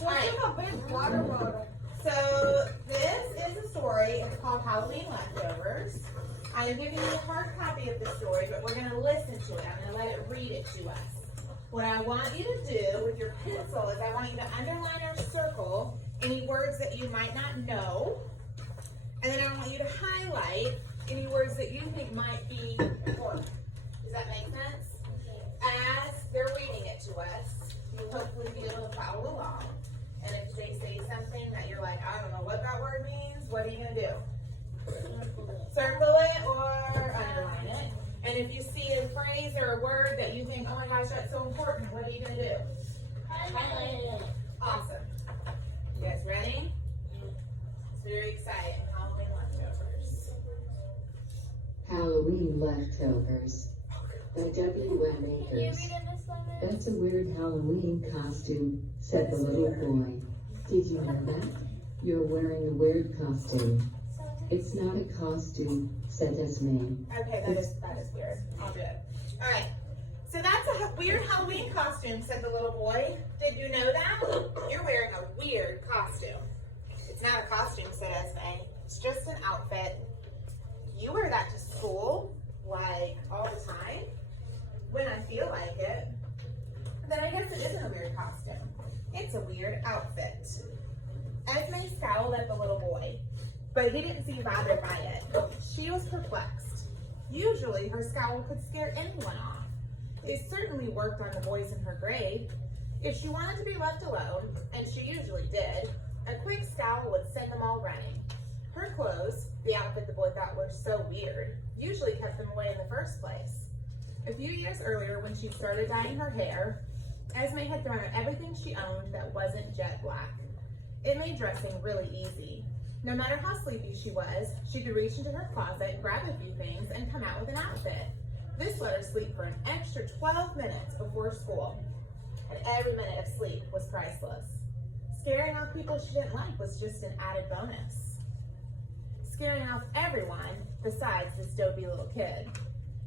What's in a big water bottle? So this is a story. It's called Halloween Leftovers. I'm giving you a hard copy of the story, but we're going to listen to it. I'm going to let it read it to us. What I want you to do with your pencil is I want you to underline or circle any words that you might not know. And then I want you to highlight any words that you think might be important. Does that make sense? As they're reading it to us, you'll hopefully be able to follow along. And if they say something that you're like, I don't know what that word means, what are you going to do? Circle it or underline it. And if you see a phrase or a word that you think, oh my gosh, that's so important, what are you going to do? Highlight it. Awesome. You guys ready? It's very exciting. Halloween leftovers. Halloween leftovers. By W.M. Can you Akers. read it, Miss Lemon? That's a weird Halloween costume, said the little boy. Did you know that? You're wearing a weird costume. It's not a costume, said Esme. Okay, that is weird. I'll do it. All right. So that's a weird Halloween costume, said the little boy. Did you know that? You're wearing a weird costume. It's not a costume, said Esme. It's just an outfit. You wear that to school, like, all the time? When I feel like it. Then I guess it isn't a weird costume. It's a weird outfit. Esme scowled at the little boy, but he didn't seem bothered by it. She was perplexed. Usually her scowl could scare anyone off. It certainly worked on the boys in her grade. If she wanted to be left alone, and she usually did, a quick scowl would send them all running. Her clothes, the outfit the boy thought were so weird, usually kept them away in the first place. A few years earlier, when she started dyeing her hair, Esme had thrown out everything she owned that wasn't jet black. It made dressing really easy. No matter how sleepy she was, she could reach into her closet, grab a few things, and come out with an outfit. This let her sleep for an extra 12 minutes before school, and every minute of sleep was priceless. Scaring off people she didn't like was just an added bonus. Scaring off everyone besides this dopey little kid.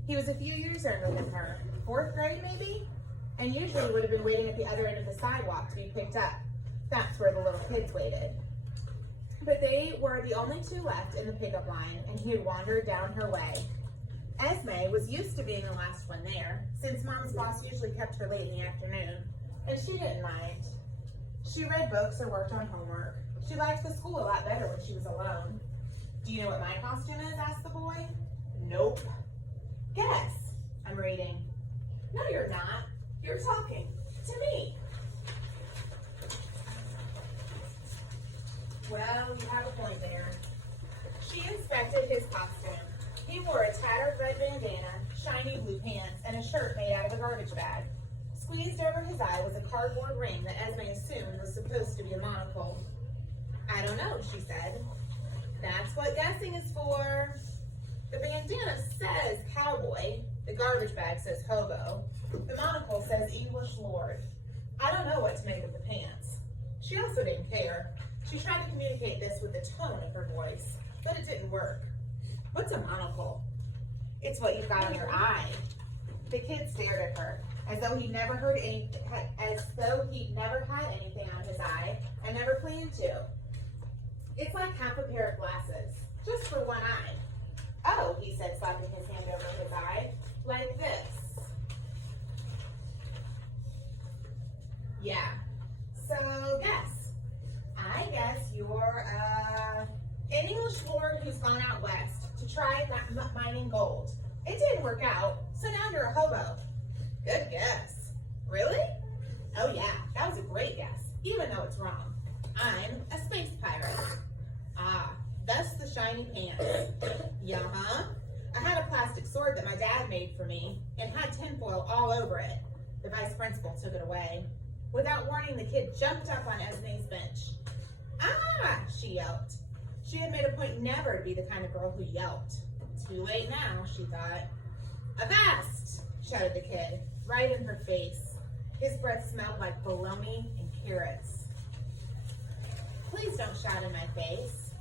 He was a few years younger than her, 4th grade maybe, and usually would have been waiting at the other end of the sidewalk to be picked up. That's where the little kids waited. But they were the only two left in the pickup line, and he had wandered down her way. Esme was used to being the last one there, since Mom's boss usually kept her late in the afternoon, and she didn't mind. She read books or worked on homework. She liked the school a lot better when she was alone. Do you know what my costume is? Asked the boy. Nope. Guess. I'm reading. No, you're not. You're talking to me. Well, you have a point there. She inspected his costume. He wore a tattered red bandana, shiny blue pants, and a shirt made out of a garbage bag. Squeezed over his eye was a cardboard ring that Esme assumed was supposed to be a monocle. I don't know, she said. That's what guessing is for. The bandana says cowboy. The garbage bag says hobo. The monocle says English lord. I don't know what to make of the pants. She also didn't care. She tried to communicate this with the tone of her voice, but it didn't work. What's a monocle? It's what you've got on your eye. The kid stared at her, as though he'd never had anything on his eye and never planned to. It's like half a pair of glasses, just for one eye. Oh, he said, slapping his hand over his eye, like this. Yeah. So guess. I guess you're an English lord who's gone out west to try mining gold. It didn't work out, so now you're a hobo. Good guess. Really? Oh yeah, that was a great guess, even though it's wrong. I'm a space pirate. Ah, thus the shiny pants. Yeah-huh. I had a plastic sword that my dad made for me and had tinfoil all over it. The vice principal took it away. Without warning, the kid jumped up on Esme's bench. Ah, she yelped. She had made a point never to be the kind of girl who yelped. Too late now, she thought. Avast, shouted the kid, right in her face. His breath smelled like bologna and carrots. Please don't shout in my face.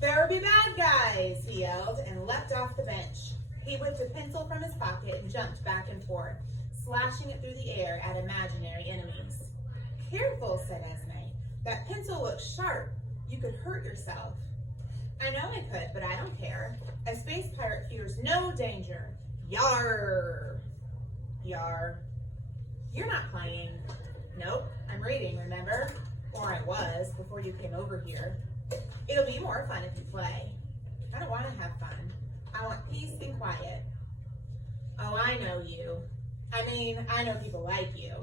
There be bad guys, he yelled, and leapt off the bench. He whipped a pencil from his pocket and jumped back and forth, slashing it through the air at imaginary enemies. Careful, said Esme. That pencil looks sharp. You could hurt yourself. I know I could, but I don't care. A space pirate fears no danger. Yar. Yar. You're not playing. Nope, I'm reading, remember? Or I was, before you came over here. It'll be more fun if you play. I don't want to have fun. I want peace and quiet. Oh, I know you. I mean, I know people like you.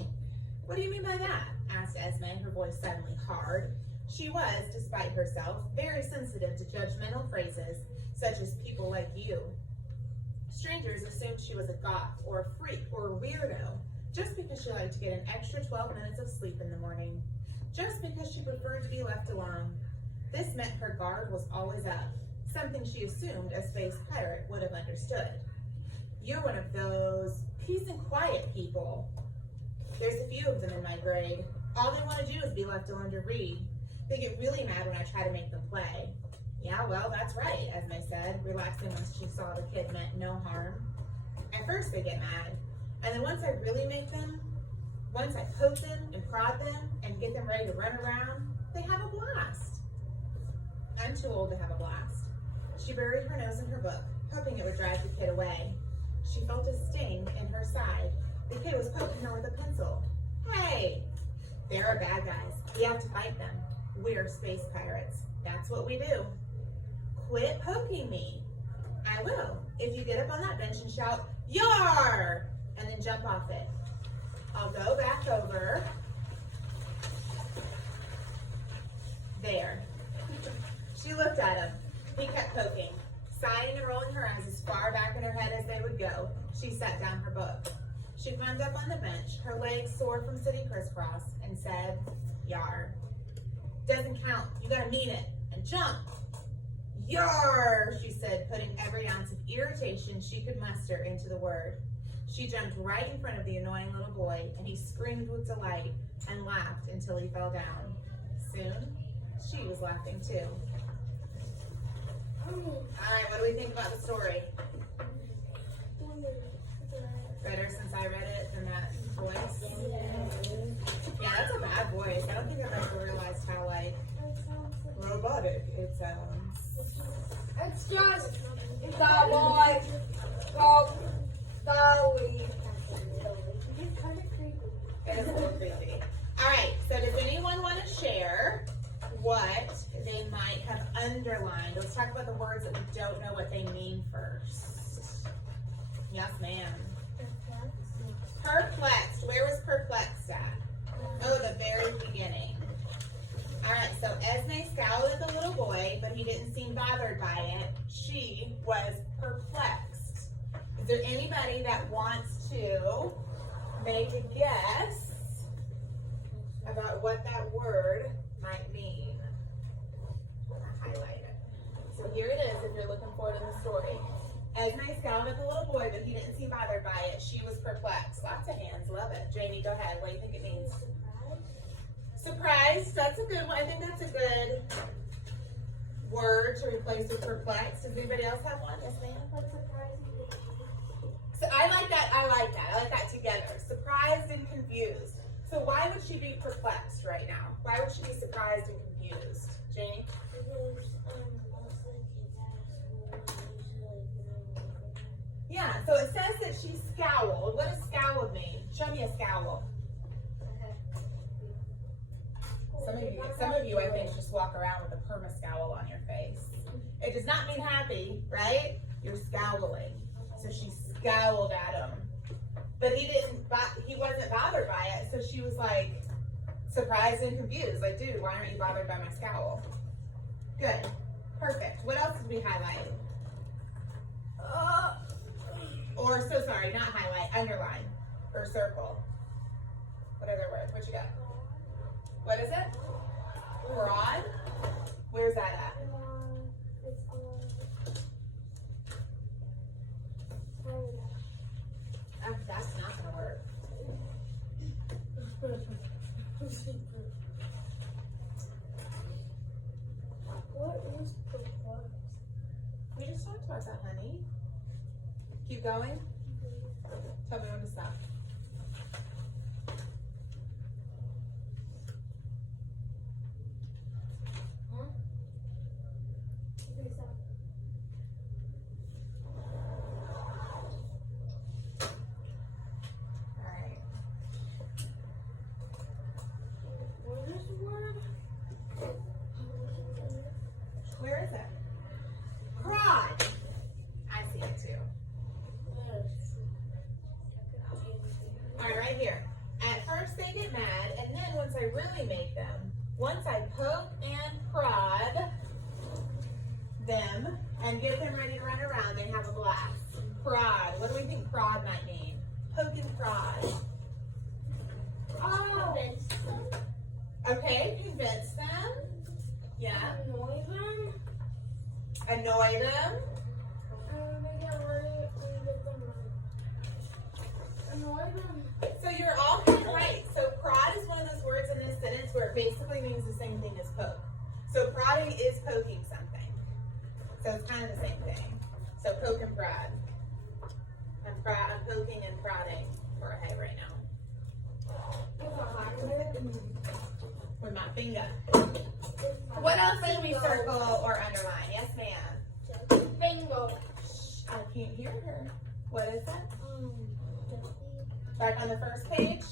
What do you mean by that? Asked Esme, her voice suddenly hard. She was, despite herself, very sensitive to judgmental phrases, such as people like you. Strangers assumed she was a goth, or a freak, or a weirdo, just because she liked to get an extra 12 minutes of sleep in the morning. Just because she preferred to be left alone. This meant her guard was always up, something she assumed a space pirate would have understood. You're one of those peace and quiet people. There's a few of them in my grade. All they want to do is be left alone to read. They get really mad when I try to make them play. Yeah, well, that's right, Esme said, relaxing once she saw the kid meant no harm. At first they get mad, and then once I really make them, once I poke them and prod them and get them ready to run around, they have a blast. I'm too old to have a blast. She buried her nose in her book, hoping it would drive the kid away. She felt a sting in her side. The kid was poking her with a pencil. Hey! There are bad guys. We have to fight them. We're space pirates. That's what we do. Quit poking me. I will, if you get up on that bench and shout, "Yar!" and then jump off it. I'll go back over. There. She looked at him. He kept poking, sighing and rolling her eyes as far back in her head as they would go. She set down her book. She climbed up on the bench, her legs sore from sitting crisscross, and said, "Yar." Doesn't count. You gotta mean it. And jump. "Yar," she said, putting every ounce of irritation she could muster into the word. She jumped right in front of the annoying little boy, and he screamed with delight and laughed until he fell down. Soon, she was laughing too. All right, what do we think about the story? Better since I read it than that voice? Yeah, that's a bad voice. I don't think I've ever realized how, like, robotic it sounds. It's just the boy called Dolly. It's kind of creepy. It is a little creepy. All right, so does anyone want to share what they might have underlined? Let's talk about the words that we don't know what they mean first. Yes, ma'am. Perplexed. Where was perplexed at? Oh, the very beginning. All right, so Esme scowled at the little boy, but he didn't seem bothered by it. She was perplexed. Is there anybody that wants to make a guess about what that word might mean? Highlight it. So here it is if you're looking for it in the story. Esme scowled at the little boy, but he didn't seem bothered by it. She was perplexed. Lots of hands. Love it. Jamie, go ahead. What do you think it means? Surprised. That's a good one. I think that's a good word to replace with perplexed. Does anybody else have one? Yes, ma'am? So I like that. I like that together. Surprised and confused. So why would she be perplexed right now? Why would she be surprised and confused? Janie? Yeah, so it says that she scowled. What does scowled mean? Show me a scowl. Some of you, I think, just walk around with a perma scowl on your face. It does not mean happy, right? You're scowling. So she scowled at him. But he wasn't bothered by it, so she was like surprised and confused. Like, dude, why aren't you bothered by my scowl? Good. Perfect. What else did we highlight? Or, so sorry, not highlight, underline, or circle. What other word? What you got? What is it? Broad? Where's that at? That's not gonna work. What is perplexed? We just talked about that, honey. Keep going. Tell me when to stop. right, right here. At first they get mad, and then once I really make them, once I poke and prod them and get them ready to run around, they have a blast. Prod. What do we think prod might mean? Poke and prod. Oh. Okay, convince them. Yeah. Annoy them. Annoy them. They get ready and get them ready. Annoy them. So you're all kind of right. So prod is one of those words in this sentence where it basically means the same thing as poke. So prodding is poking something. So it's kind of the same thing. So poke and prod. I'm poking and prodding Jorge right now with my finger. What else do we circle or underline? Yes, ma'am. Bingo. I can't hear her. What is that? Back on the first page.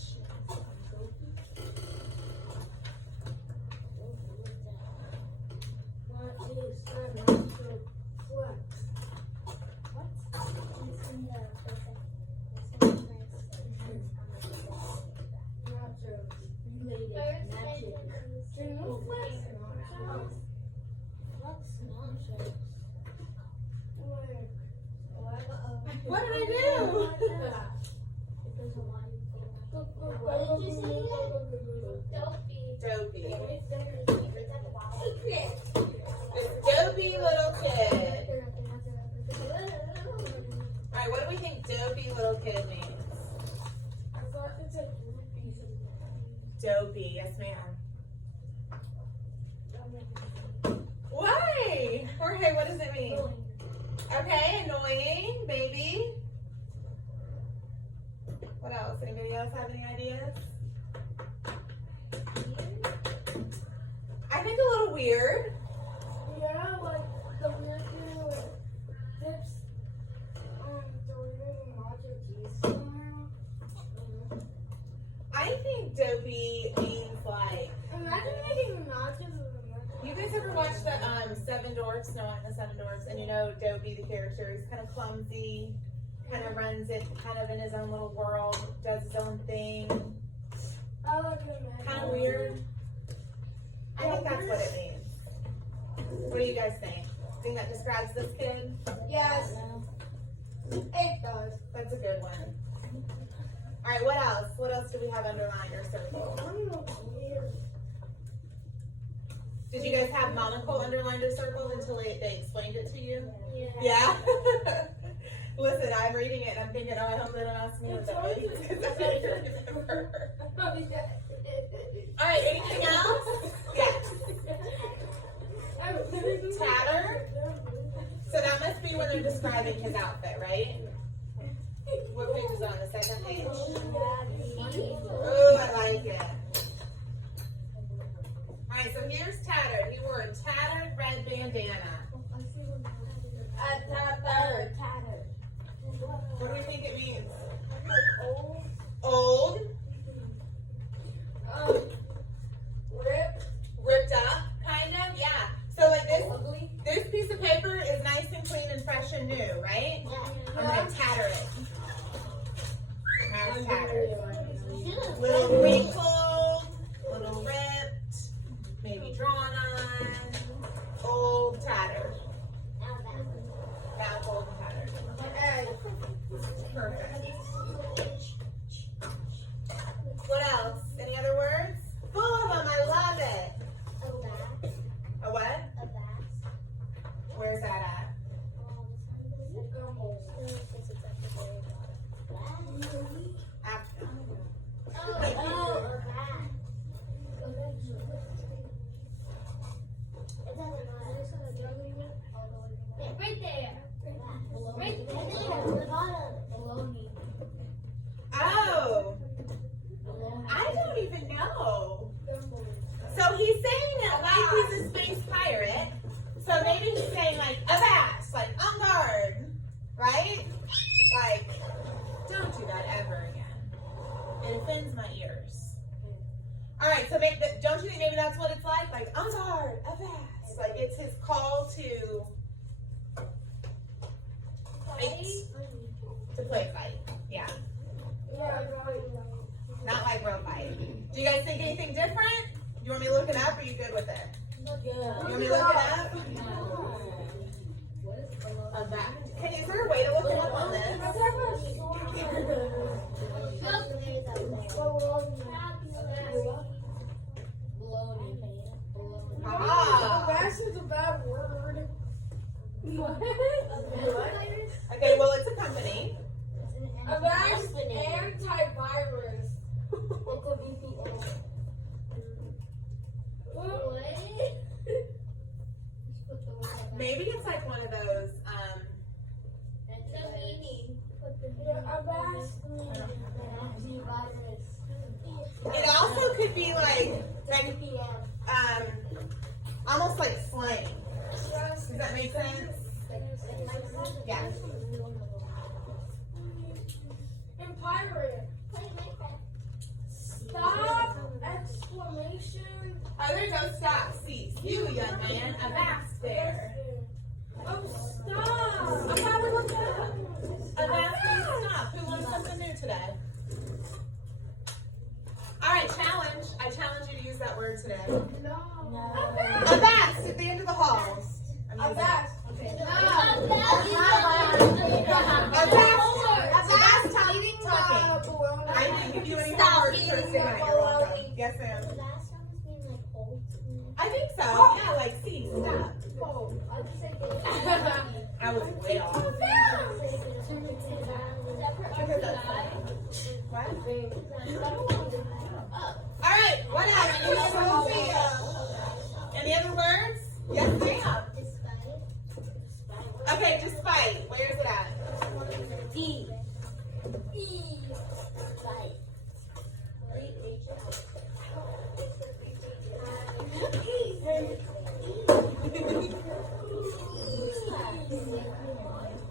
What did I do? Dopey. This dopey little kid. Alright, what do we think dopey little kid means? Dopey, yes ma'am. Why? Jorge, what does it mean? Okay, annoying, baby. What else? Anybody else have any ideas? I think a little weird. Yeah, like the weird thing with tips. The weird logic somehow. I think dopey means like. Imagine making nachos with a You guys ever watched the Seven Dwarfs, Snow White and the Seven Dwarfs? And you know Dopey, the character, is kind of clumsy, kind of runs it kind of in his own little world, does his own thing. I like it. Kind of weird. I think that's what it means. What do you guys think? Think that describes this kid? Yes. It does. That's a good one. All right, what else? What else do we have underlined or circled? Did you guys have monocle underlined or circled until they explained it to you? Yeah. Yeah? Listen, I'm reading it and I'm thinking, oh, I hope they don't ask me what that means. All right, anything else? Yes. Tatter. So that must be when they're describing his outfit, right? What page is it on? The second page? Oh, I like it. Alright, so here's tattered. He wore a tattered red bandana. Tattered. What do we think it means? Old. Ripped up, kind of? Yeah. So like this piece of paper is nice and clean and fresh and new, right? I'm gonna tatter it. That's tattered. Little wrinkled, little ripped, maybe drawn on, old tattered. Now it's old and tattered. Perfect. What else? Any other words? Full of them, I love it. A what? Where's that at? Right there. Oh, I don't even know. So he's saying it like he's a space pirate. So maybe he's saying like avast, like on guard, right? Like, don't do that ever again. It offends my ears. All right, so don't you think maybe that's what it's like? Like on guard, avast. Like it's his call to fight. To play fight, yeah. Not like road bike. Do you guys think anything different? Do you want me to look it up or are you good with it? You want me to look it up? Hey, is there a way to look it up on this? Ah. Avast is a bad word. Okay, well, it's a company. Avast antivirus. Maybe it's like one of those, it also could be like almost like slang. Does that make sense? Yeah. And pirate. Stop! Exclamation. Oh, there's no stop. Cease. You, young man, avast there. Oh, stop! I'm probably looking up. Avast means stop. Who learned something new today? All right, challenge. I challenge you to use that word today. No. Avast at the end of the halls. Avast. Avast talking. I didn't give you any more words for today. You're welcome. Yes, ma'am. I think so. Yeah, like see, stop. I was way off. What? All right, what else? Any other words? Yes, ma'am. Okay, despite. Where is it at? D.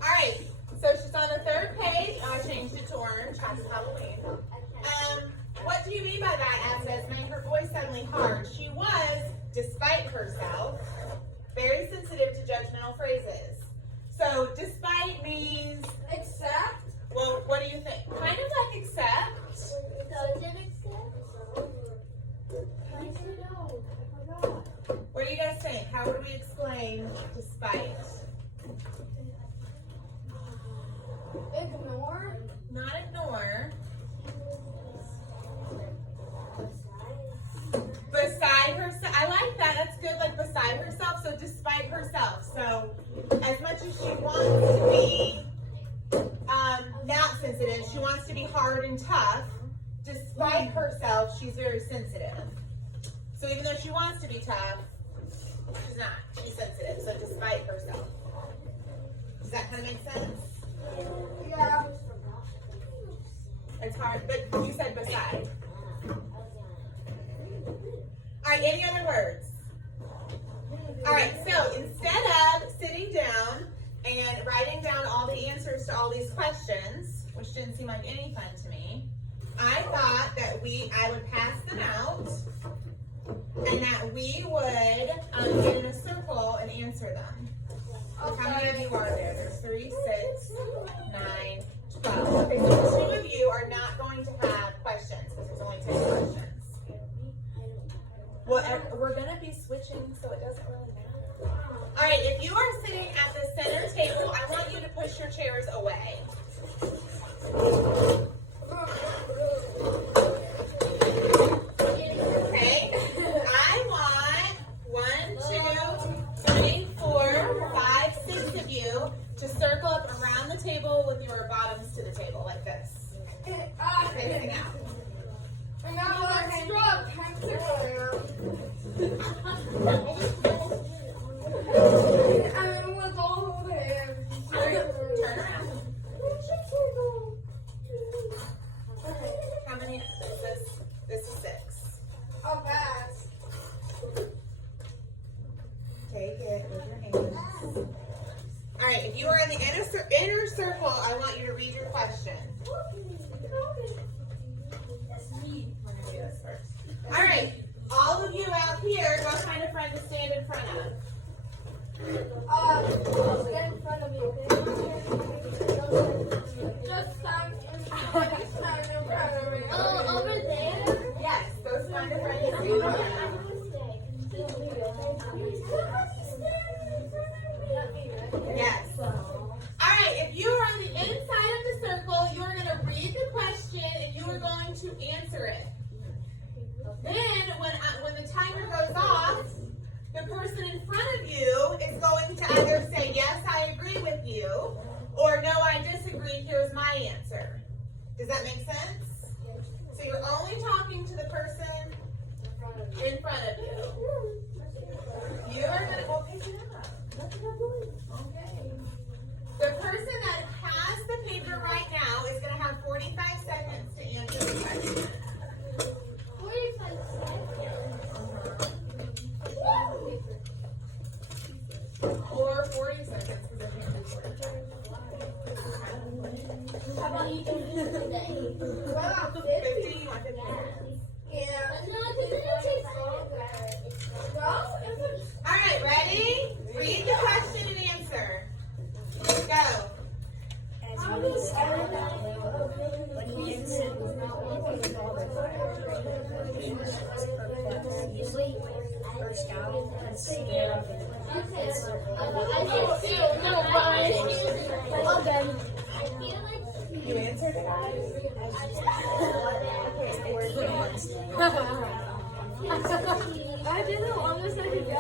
Alright, so she's on the third page. I changed it to orange. That's Halloween. What do you mean by that? As says, made her voice suddenly hard. She was, despite herself, very sensitive to judgmental phrases. So, despite means, Except. well, what do you think? Kind of like except. What do you guys think? How would we explain despite? Ignore. Not ignore. Beside herself. I like that. That's good. Like beside herself. So despite herself. So as much as she wants to be not sensitive, she wants to be hard and tough. Despite herself, she's very sensitive. So even though she wants to be tough, she's not. She's sensitive. So despite herself. Does that kind of make sense? Yeah. It's hard, but you said beside. All right, any other words? All right, so instead of sitting down and writing down all the answers to all these questions, which didn't seem like any fun to me, I thought that I would pass them out and that we would get in a circle and answer them. How many of you are there? There's 3, 6, 9, 12. Okay, so 2 of you are not going to have questions because there's only 10 questions. Well, we're going to be switching, so it doesn't really matter. All right, if you are sitting at the center table, I want you to push your chairs away. Okay, I want 1, 2, 3, 4, 5, 6 of you to circle up around the table with your bottoms to the table like this. Facing out. And now let's draw a pentagram. And with all the hands. Turn around. How many is this? This is 6. Avast. Take it with your hands. All right, if you are in the inner circle, I want you to read your question. Do this first. All right, all of you out here, go find a friend to stand in front of. Stand in front of you. Just stand in front of to answer it. Then, when the timer goes off, the person in front of you is going to either say, yes, I agree with you, or no, I disagree, here's my answer. Does that make sense? So you're only talking to the person in front of you. You are going to, well, pick it up. Okay. The person that has the paper right now is going to have 45 seconds to answer the question. 45 seconds. Or 40 seconds because I can't do 40. How about you do this today? What about 50? 50? You want 50? Yeah. No, because it takes longer. All right, ready? Read the question and answer. Go. As you know, when he answered with usually first out and scared of it. You answered it already? I did it almost like a go.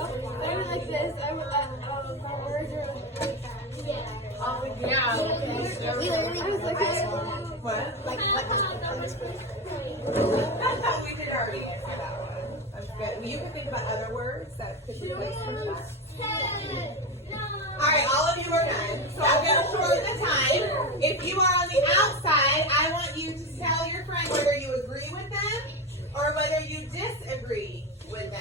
I was like this. My words were like that. Oh, yeah. I was like, What? We did already answer that one. That's good. You can think about other words that could be placed in the box. All right, all of you are done. So I'm going to shorten the time. If you are on the outside, I want you to tell your friend whether you agree with them or whether you disagree with them.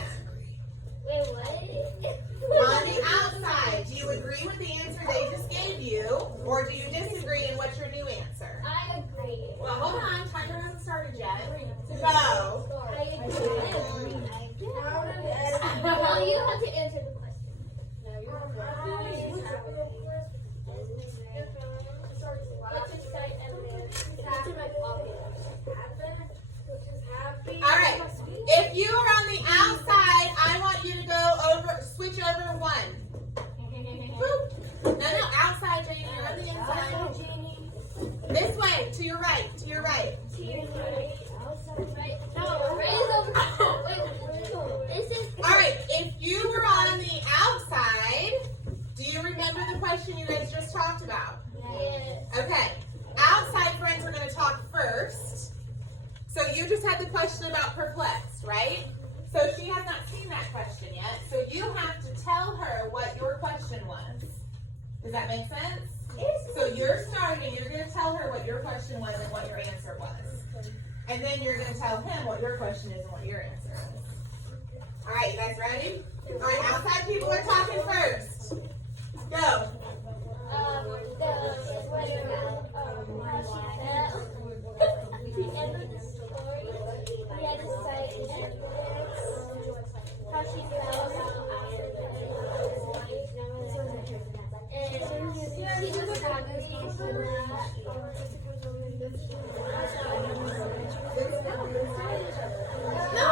wait, what? On the outside, do you agree with the answer they just gave you, or do you disagree in what's your new answer? I agree. Well, hold on. Timer hasn't started yet. Go. I agree. Well, you have to answer the question. All right. If you are on the outside, I want you to go over, switch over one. Boop. No, outside, Janie. You're on the inside. This way, to your right, to your right. All right. If you were on the outside, do you remember the question you guys just talked about? Okay. Outside friends are going to talk first. So you just had the question about perplexed, right? So she has not seen that question yet. So you have to tell her what your question was. Does that make sense? So you're starting, you're going to tell her what your question was and what your answer was. And then you're going to tell him what your question is and what your answer is. All right, you guys ready? All right, outside people are talking first. Go. How she felt and she was happy for that. No,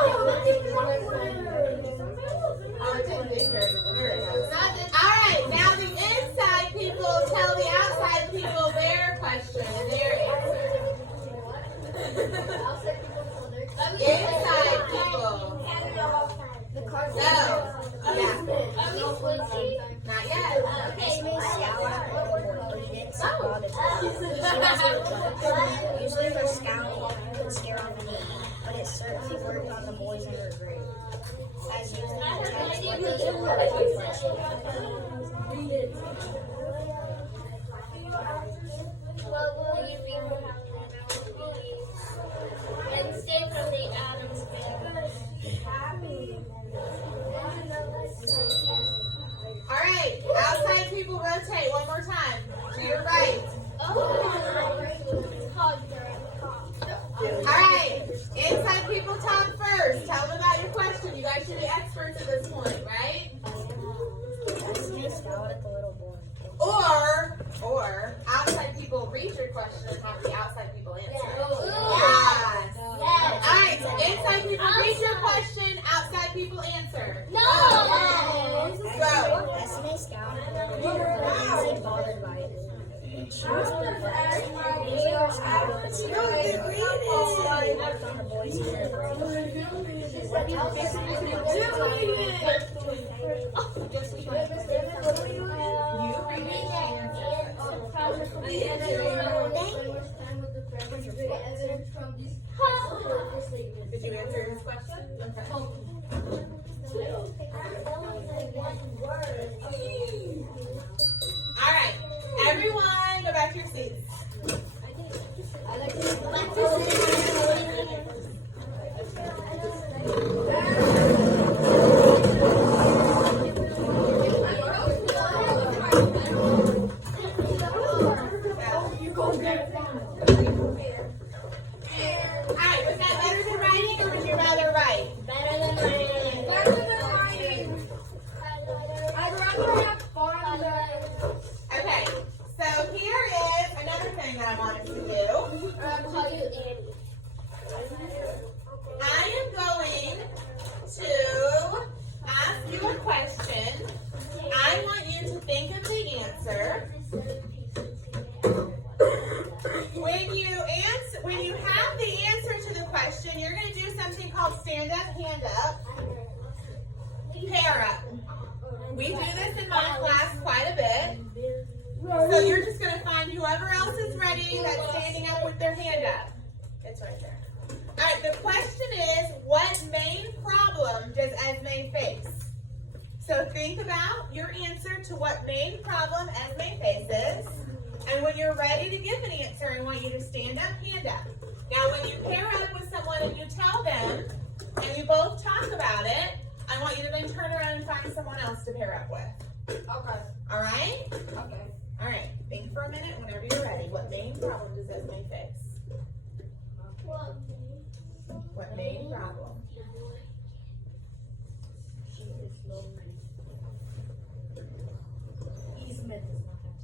All right, now the inside people tell the outside people their question and their answer. Inside people. No. Yeah. Not yet. Usually for scouting, you can scare off an enemy, but it certainly worked on the boys in her group. As you What will you be and stay from the Adams family? All right, outside people rotate one more time. To your right. All right, inside people talk first. Tell them about your question. You guys should be experts at this point, right? Or outside people read your question and have the outside people answer. Yes. All right, so inside people read your question, outside people answer. No! Go. Estimate scout bothered by it. Did you answer his question? Okay. All right, everyone, go back to your seats. All right, was that better than writing, or would you rather write? Better than writing. I'd rather have fun than... Okay, so here is another thing that I wanted to do. I am going to ask you a question. I want you to think of the answer. When you have the answer to the question, you're going to do something called stand up, hand up, pair up. We do this in my class quite a bit. So you're just going to find whoever else is ready that's standing up with their hand up. It's right there. All right, the question is, what main problem does Esme face? So think about your answer to what main problem Esme faces. And when you're ready to give an answer, I want you to stand up, hand up. Now, when you pair up with someone and you tell them, and you both talk about it, I want you to then turn around and find someone else to pair up with. Okay. All right? Okay. All right. Think for a minute whenever you're ready. What main problem does Esme face? What main problem?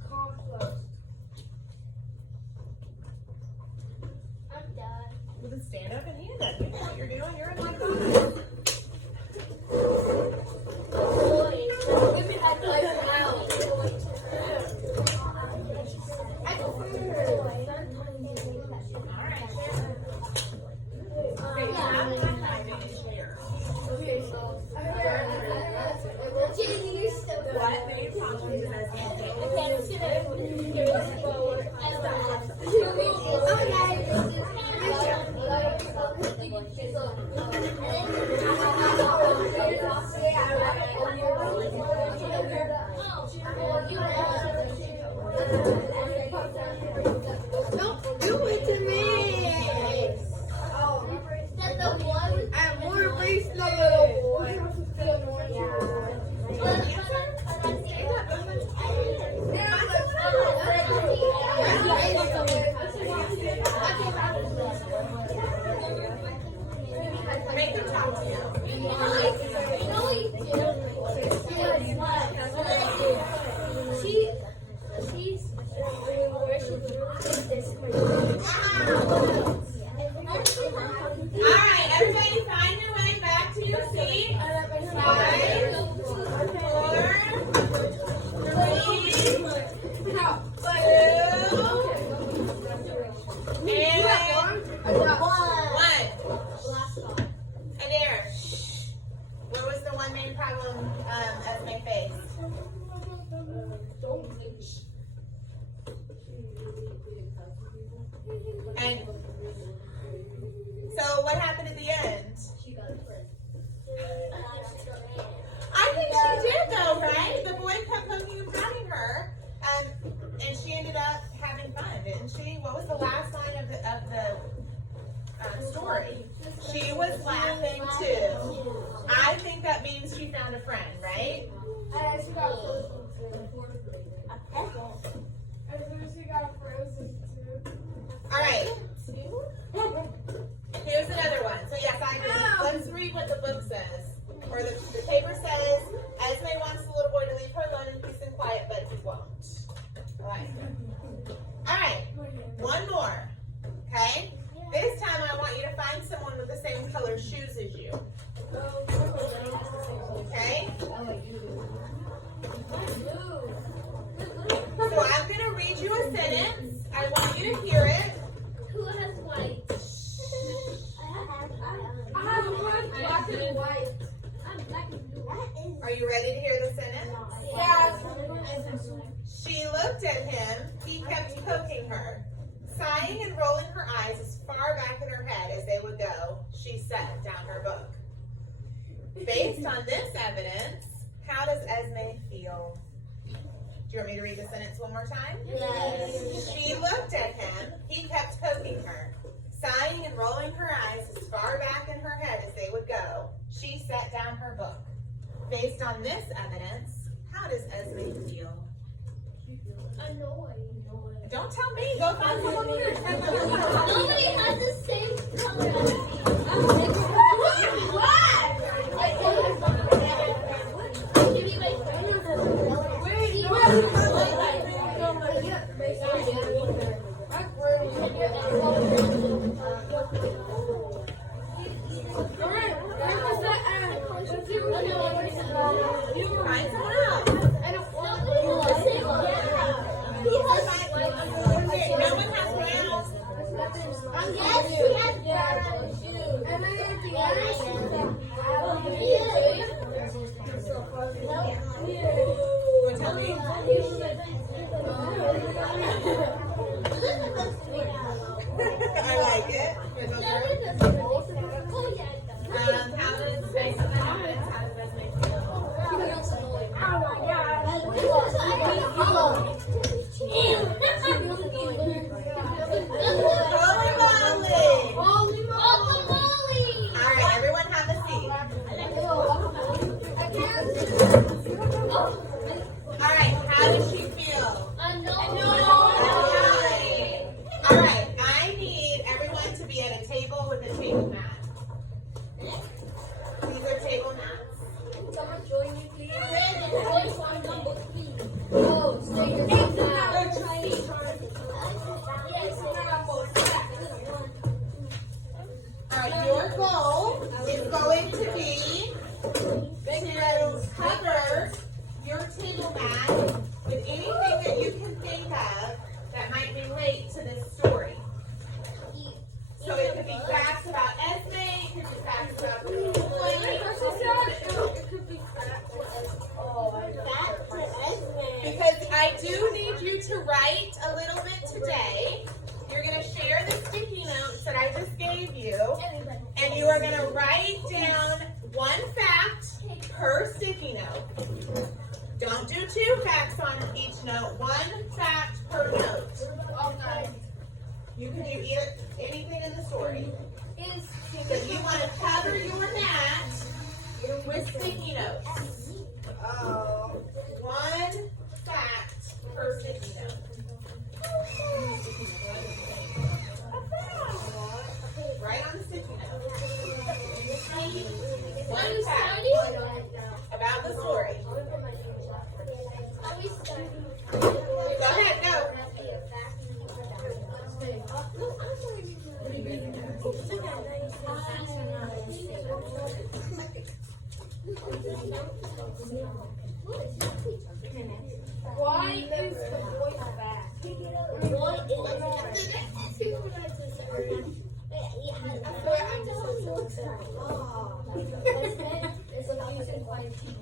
Complex. Well, then stand up and hand up. You know what you're doing. You're in my class. What main problem does Esme face? Don't do it to me. I'm more wasted. Make them talk to you. All right, everybody find your way back to your seat. 5, 4, 3, 2, and 1. Adair, what was the one main problem Esme faced? And so what happened at the end? I think she did though, right? The boy kept poking and patting her, and she ended up having fun, didn't she? What was the last line of the story? She was laughing too. I think that means she found a friend, right? And she got frozen too. All right. Here's another one. So yes, I agree. Let's read what the book says. Or the paper says, Esme wants the little boy to leave her alone in peace and quiet, but he won't. All right. All right. One more. Okay? This time I want you to find someone with the same color shoes as you. Okay? So I'm going to read you a sentence. looked at him, he kept poking her. Sighing and rolling her eyes as far back in her head as they would go, she set down her book. Based on this evidence, how does Esme feel? Do you want me to read the sentence one more time? Yes. She looked at him, he kept poking her. Sighing and rolling her eyes as far back in her head as they would go, she set down her book. Based on this evidence, how does Esme feel? Annoyed. Don't tell me. Go find someone here. Nobody has the same color as me. Find someone else. No one has brown. Go tell me. I like it. How does based on the evidence, how does Esme feel? Holy moly! All right, everyone have a seat. All right, how does she feel? All right, I need everyone to be at a table with a table mat. These are table mats. Someone join me, please. Oh, straight your hands out. All right, your goal is going to be to cover your table mat with anything that you can think of that might relate to this story. So it could be facts about Esme, it could be facts about the boy. Because I do need you to write a little bit today. You're going to share the sticky notes that I just gave you. And you are going to write down one fact per sticky note. Don't do 2 facts on each note. 1 fact per note. You can do anything in the story. So you want to cover your mat with sticky notes. 1 fact per sticky note. Right on the sticky note. 1 fact about the story. Go ahead, go. Why is the boy fat?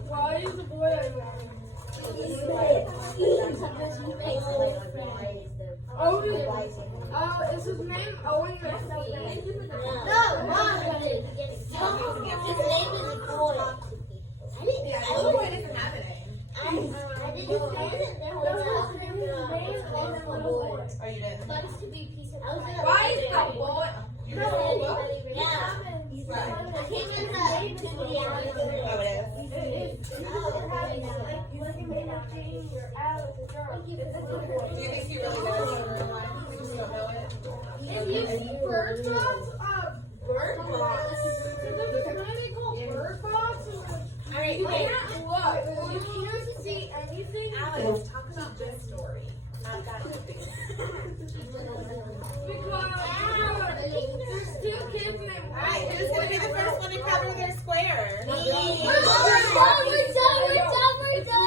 Why is the boy is his name Owen? No, Mom. His name is Boy. The boy doesn't have a name. I didn't say it. Oh, you didn't? Why is the boy? You read the whole book? Yeah. Right. I came in the Oh, it is? Do you think he really knows number 1? You just don't know it? Bird box? Bird box? Is it really called bird box? All right, You wait. can't look. You can't see anything. Alex, talk about this story. Not that movie. Because there's 2 kids named All right, who's going to be the first one to cover their square? We're done. We're done.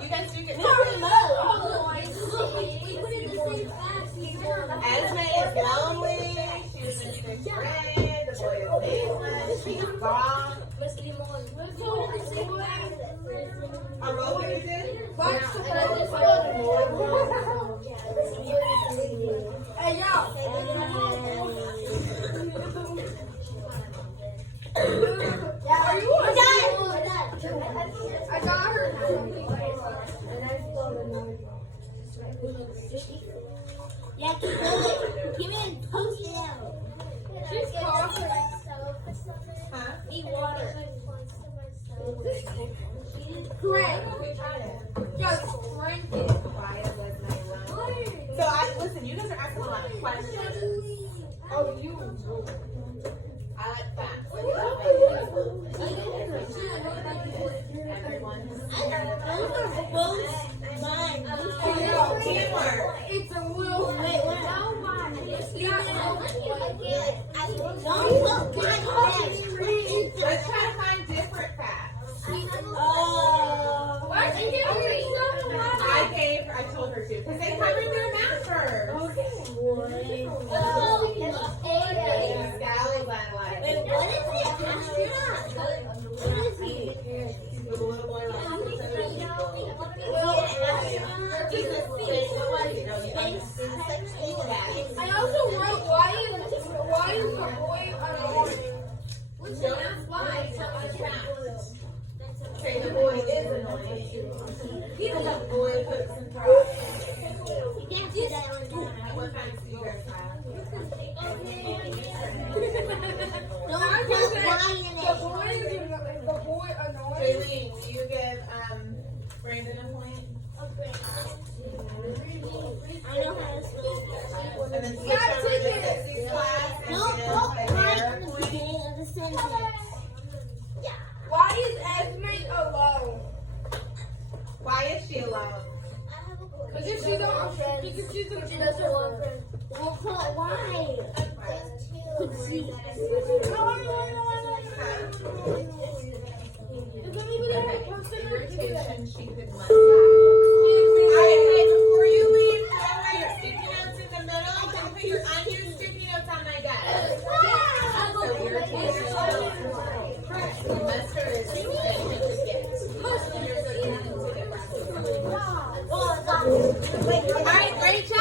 You guys do get Esme is lonely. She's in 6th grade. The boy is Caitlin. She's gone. Our roll is in? Hey, yo. Are you I got her. Yeah, give me a post it out. She's coughing. Huh? Need water. Great. Just drink it. So listen, you guys are asking a lot of questions. Oh, you. I like facts. Everyone. Teamwork. It's a will. Let's try to find different facts. I told her to, because they covered their mouth first. With a little boy like I also wrote why is the boy annoying? say the boy is annoying. The boy puts some pride. What kind of cigarette have? The boy annoying. Raylene, do you give Brandon a point? I know how to spell. And then switch Yeah, over to take the it. sixth class and No, give right a in hair the point. beginning of the sentence. Why is Esme alone? Why is she alone? Because she's the she doesn't want friends. Well, why? Irritation she could must have. Alright, before you leave, put your sticky notes in the middle and put your unused sticky notes on my desk. So irritation. The mustard is you that you just get. Alright, Rachel.